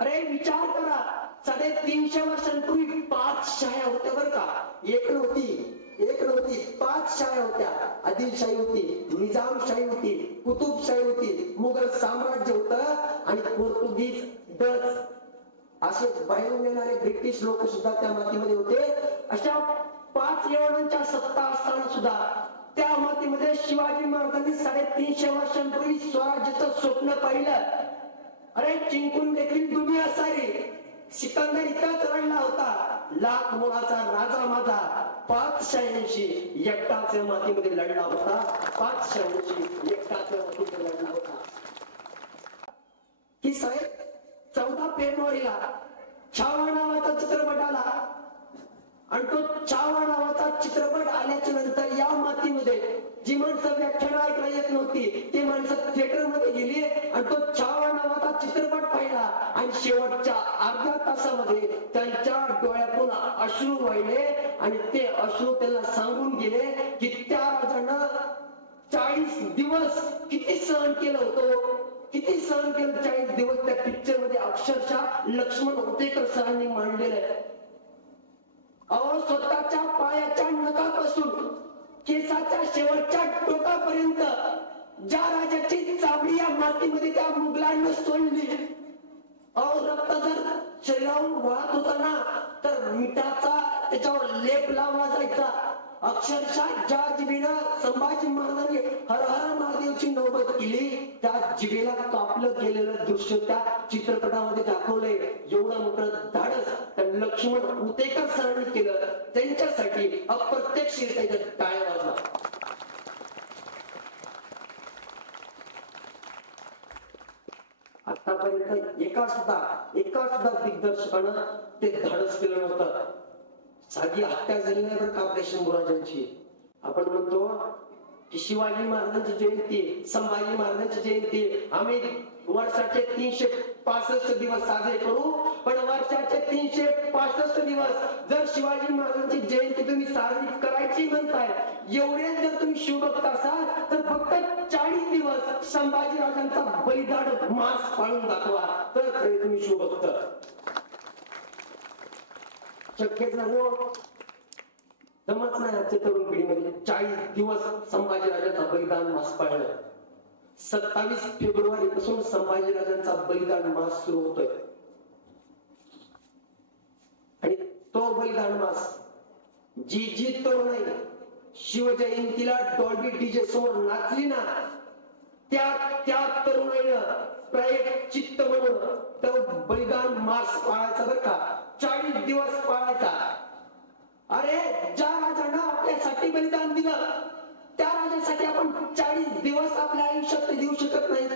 अरे विचार करा. साडेतीनशे वर्षांपूर्वी पाच शाळा होत्या बरं का. एक नव्हती एक नव्हती पाच शाळा होत्या. आदिलशाही होती निजामशाही होती कुतुबशाही होती मुघल साम्राज्य होतं आणि पोर्तुगीज डच. असे बाहेरून येणारे ब्रिटिश लोक सुद्धा त्या मातीमध्ये होते. अशा पाच यवनांच्या सत्ता असताना सुद्धा त्या मातीमध्ये शिवाजी महाराजांनी साडेतीनशे वर्षांपूर्वी स्वराज्याचं स्वप्न पाहिलं. अरे जिंकून देखील सिकंदर इतकाच रडला होता. लाख मुलाचा राजा माझा. पाच शहाऐंशी एकटाच मातीमध्ये लढला होता. पाच शहाऐंशी एकटाच मातीमध्ये लढला होता. की साहेब चौदा फेब्रुवारीला छावा नावाचा चित्रपट आला. आणि तो छावा नावाचा चित्रपट आल्याच्यानंतर या मातीमध्ये जी माणसं व्याख्यान ऐकला येत नव्हती ती माणसं थिएटरमध्ये गेली आणि तो छावा नावाचा चित्रपट पाहिला. आणि शेवटच्या अर्ध्या तासामध्ये त्यांच्या डोळ्यातून अश्रू वाहिले आणि ते अश्रू त्यांना सांगून गेले की त्या राजानं चाळीस दिवस किती सहन केलं होतं? किती सहन केलं चाळीस दिवस? त्या पिक्चरमध्ये अक्षरशः लक्ष्मण होतेकर सरांनी मांडलेलं. आहे अहो स्वतःच्या केसाच्या शेवटच्या टोकापर्यंत ज्या राजाची चाबडी या मातीमध्ये त्या मुघलांना सोडली. अहो रक्त जर शरीरावरून वाहत होता ना तर मिठाचा त्याच्यावर लेप लावला जायचा. अक्षरशः ज्या जिबीनं संभाजी महाराजांनी हर हर महादेवची नौबत केली त्या जिबेला कापलं गेलेलं दृश्य त्या चित्रपटामध्ये दाखवलंय. एवढं मोठं धाडस त्या लक्ष्मण उतेकर सरांनी केलं. त्यांच्यासाठी अप्रत्यक्ष टाळ्या वाजला आतापर्यंत एका सुद्धा एका सुद्धा दिग्दर्शकानं ते धाडस केलं नव्हतं. साधी हत्या झाली नाही बरं का आपल्या शंभूराजांची आपण म्हणतो की शिवाजी महाराजांची जयंती संभाजी महाराजांची जयंती. आम्ही वर्षाचे तीनशे पासष्ट दिवस साजरे करू पण वर्षाचे तीनशे पासष्ट दिवस जर शिवाजी महाराजांची जयंती तुम्ही साजरी करायची म्हणताय एवढे जर तुम्ही शिवभक्त असाल तर फक्त चाळीस दिवस संभाजी राजांचा बलिदान मास पाळून दाखवा. तर तुम्ही शिवभक्त शक्यच नाही हो. जमत नाही आजच्या तरुण पिढीमध्ये. चाळीस दिवस संभाजीराजांचा बलिदान मास पाळलं सत्तावीस फेब्रुवारी पासून संभाजीराजांचा बलिदान मास सुरू होतोय. आणि तो बलिदान मास जी जी तरुणाई शिवजयंतीला डॉल्बी डीजे समोर नाचली ना त्या त्या तरुणाईनं प्रायक चित्त म्हणून तो बलिदान मास पाळायचा बरं का. चाळीस दिवस पाळायचा? अरे ज्या राजानं आपल्यासाठी बलिदान दिलं त्या राजासाठी आपण चाळीस दिवस आपल्या आयुष्यात देऊ शकत नाही.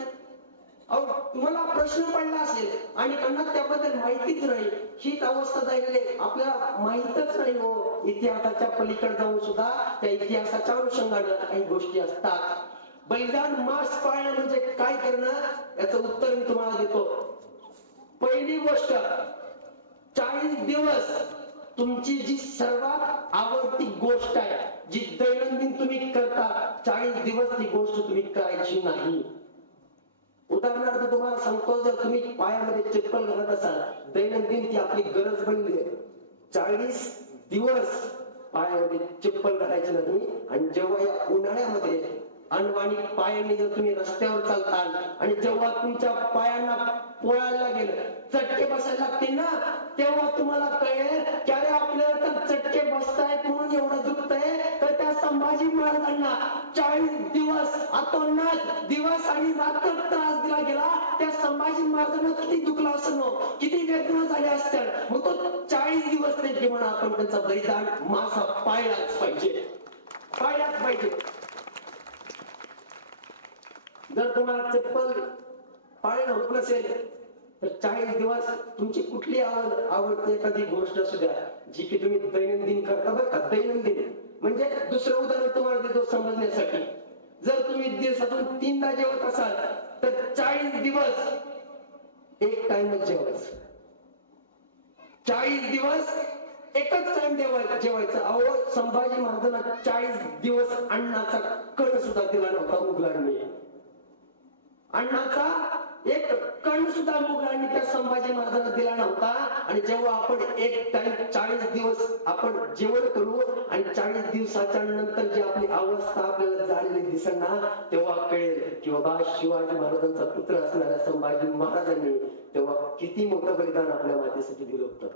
अहो तुम्हाला प्रश्न पडला असेल आणि त्यांना त्याबद्दल माहितीच नाही. हीच अवस्था झालेली आपल्याला माहितच नाही हो इतिहासाच्या पलीकडे जाऊन सुद्धा त्या इतिहासाच्या अनुषंगानं काही गोष्टी असतात. बलिदान मास पाळणं म्हणजे काय करणं? याचं उत्तर मी तुम्हाला देतो. पहिली गोष्ट चाळीस दिवस तुमची जी सर्वात आवडती गोष्ट आहे जी दैनंदिन तुम्ही करता चाळीस दिवस ती गोष्ट तुम्ही करायची नाही. उदाहरणार्थ तुम्हाला सांगतो जर तुम्ही पायामध्ये चप्पल घालत असाल दैनंदिन ती आपली गरज बनली आहे. चाळीस दिवस पायामध्ये चप्पल घालायची नाही आणि जेव्हा या उन्हाळ्यामध्ये अनवाणी पायाने जर तुम्ही रस्त्यावर चालताल आणि जेव्हा तुमच्या पायांना पोळायला लागेल चटके बसायला लागतील ना तेव्हा तुम्हाला कळेल की अरे आपल्याला तर चटके बसतायत म्हणून एवढं दुखतंय? तर त्या संभाजी महाराजांना चाळीस दिवस अतोनात दिवस आणि रात्र त्रास दिला गेला. त्या संभाजी महाराजांना किती दुखला असं नो हो, किती वेदना झाल्या असत्या. मग तो चाळीस दिवस ते म्हणा आपण त्यांचा बलिदान मासा पाळलाच पाहिजे. पाळलाच पाहिजे. जर तुम्हाला चप्पल पाळणं होत नसेल तर चाळीस दिवस तुमची कुठली आवड आवडते एखादी गोष्ट असू द्या जी की तुम्ही दैनंदिन करता बरं का दैनंदिन. म्हणजे दुसरं उदाहरण तुम्हाला देतो समजण्यासाठी. जर तुम्ही दिवसातून तीनदा जेवत असाल तर चाळीस दिवस एक टाइमच जेवायच. चाळीस दिवस एकच टाइम जेवायचं जेवायचं. अहो संभाजी महाराजांना चाळीस दिवस अन्नाचा कण सुद्धा दिला नव्हता उघडणे. अण्णाचा एक कण सुद्धा मुघलांनी त्या संभाजी महाराजांना आणि जेव्हा आपण एक टाइम चाळीस दिवस आपण जेवण करू आणि चाळीस दिवसाच्या नंतर जी आपली अवस्था आपल्याला झालेली दिसेल ना तेव्हा कळेल की बाबा शिवाजी महाराजांचा पुत्र असणाऱ्या संभाजी महाराजांनी तेव्हा किती मोठं बलिदान आपल्या मातेसाठी दिलं होतं.